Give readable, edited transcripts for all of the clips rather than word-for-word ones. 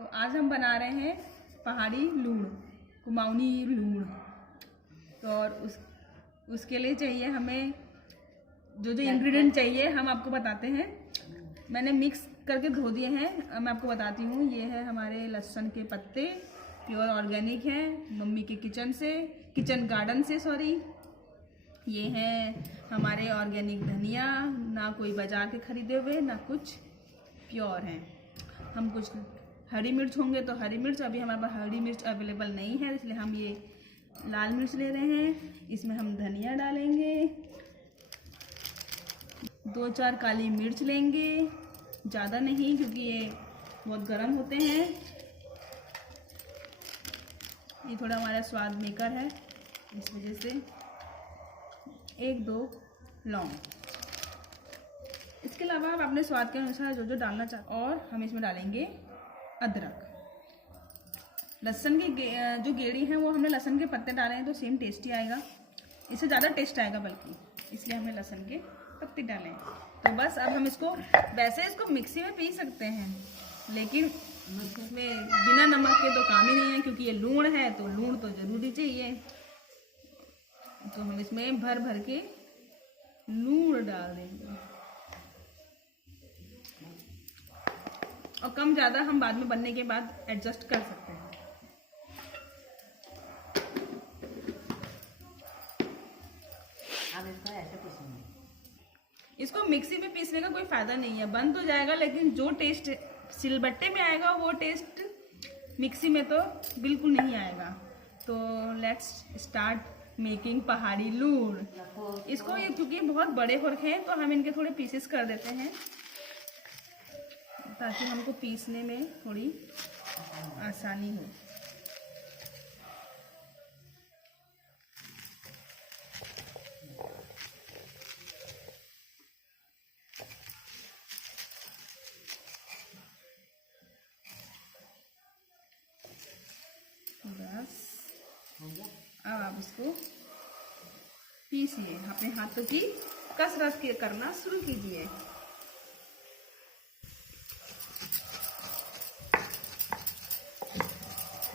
तो आज हम बना रहे हैं पहाड़ी लूण, कुमाऊनी लूण। तो और उसके लिए चाहिए हमें जो इंग्रेडिएंट चाहिए हम आपको बताते हैं। मैंने मिक्स करके धो दिए हैं, मैं आपको बताती हूँ। ये है हमारे लहसुन के पत्ते, प्योर ऑर्गेनिक हैं, मम्मी के किचन गार्डन से सॉरी। ये हैं हमारे ऑर्गेनिक धनिया, ना कोई बाजार के खरीदे हुए ना कुछ, प्योर हैं। हम कुछ हरी मिर्च होंगे तो हरी मिर्च, अभी हमारे पास हरी मिर्च अवेलेबल नहीं है, इसलिए हम ये लाल मिर्च ले रहे हैं। इसमें हम धनिया डालेंगे, 2-4 काली मिर्च लेंगे, ज़्यादा नहीं क्योंकि ये बहुत गर्म होते हैं। ये थोड़ा हमारा स्वाद मेकर है, इस वजह से 1-2 लौंग। इसके अलावा आप अपने स्वाद के अनुसार जो डालना चाहते हैं। और हम इसमें डालेंगे अदरक। लहसुन की जो गेड़ी है वो हमने लहसुन के पत्ते डाले हैं तो सेम टेस्ट ही आएगा, इससे ज़्यादा टेस्ट आएगा बल्कि, इसलिए हमने लहसुन के पत्ते डाले हैं। तो बस अब हम इसको, वैसे इसको मिक्सी में पी सकते हैं लेकिन इसमें बिना नमक के तो काम ही नहीं है, क्योंकि ये लूण है तो लूण तो ज़रूरी चाहिए। तो हम इसमें भर भर के लूण डाल देंगे, और कम ज़्यादा हम बाद में बनने के बाद एडजस्ट कर सकते हैं। अब इसको ऐसे पीसेंगे। इसको मिक्सी में पीसने का कोई फायदा नहीं है, बन तो जाएगा लेकिन जो टेस्ट सिलबट्टे में आएगा वो टेस्ट मिक्सी में तो बिल्कुल नहीं आएगा। तो लेट्स स्टार्ट मेकिंग पहाड़ी लूण। इसको ये क्योंकि बहुत बड़े हो रखे हैं तो हम इनके थोड़े पीसेस कर देते हैं ताकि हमको पीसने में थोड़ी आसानी हो। बस अब आप इसको पीसिए, अपने हाथों की कसरत करना शुरू कीजिए।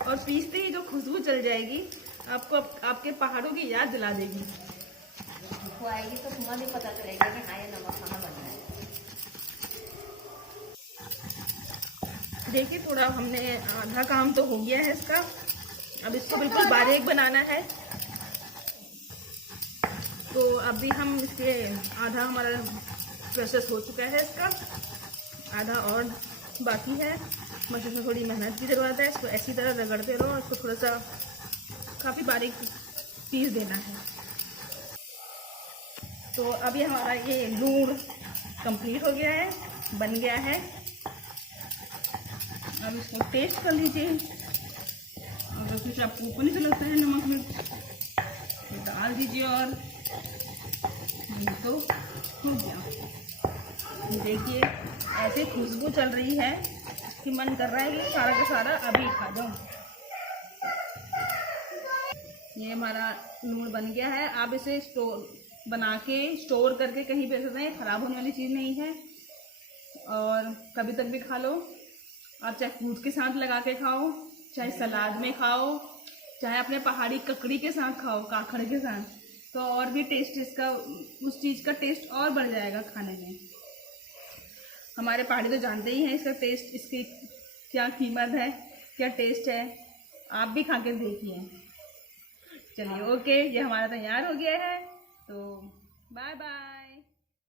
और पीसते ही जो खुशबू चल जाएगी आपको आपके पहाड़ों की याद दिला देगी। खुशबू आएगी तो तुम्हें भी पता चलेगा कि हाँ ये नमक खाना बना है। देखिए थोड़ा हमने आधा काम तो हो गया है इसका, अब इसको बिल्कुल बारीक बनाना है। तो अभी हम इसके आधा हमारा प्रोसेस हो चुका है, इसका आधा और बाकी है। बस इसमें थोड़ी मेहनत की ज़रूरत है। इसको ऐसी तरह रगड़ते रहो, इसको थोड़ा सा काफ़ी बारीक पीस देना है। तो अभी हमारा ये लूण कंप्लीट हो गया है, बन गया है। अब इसको टेस्ट कर लीजिए, अगर कुछ आपको ऊपर नहीं लगता है नमक मिर्च तो डाल दीजिए, और तो हो गया। देखिए ऐसे खुशबू चल रही है कि मन कर रहा है कि सारा का सारा अभी खा जाऊं। ये हमारा लूण बन गया है। आप इसे बना के स्टोर करके कहीं पे रख सकते हैं, खराब होने वाली चीज़ नहीं है और कभी तक भी खा लो। आप चाहे फ्रूट के साथ लगा के खाओ, चाहे सलाद में खाओ, चाहे अपने पहाड़ी ककड़ी के साथ खाओ, काखड़ के साथ, तो और भी टेस्ट इसका, उस चीज़ का टेस्ट और बढ़ जाएगा खाने में। हमारे पहाड़ी तो जानते ही हैं इसका टेस्ट, इसकी क्या कीमत है, क्या टेस्ट है। आप भी खा के देखिए। चलिए ओके, ये हमारा तैयार हो गया है, तो बाय बाय।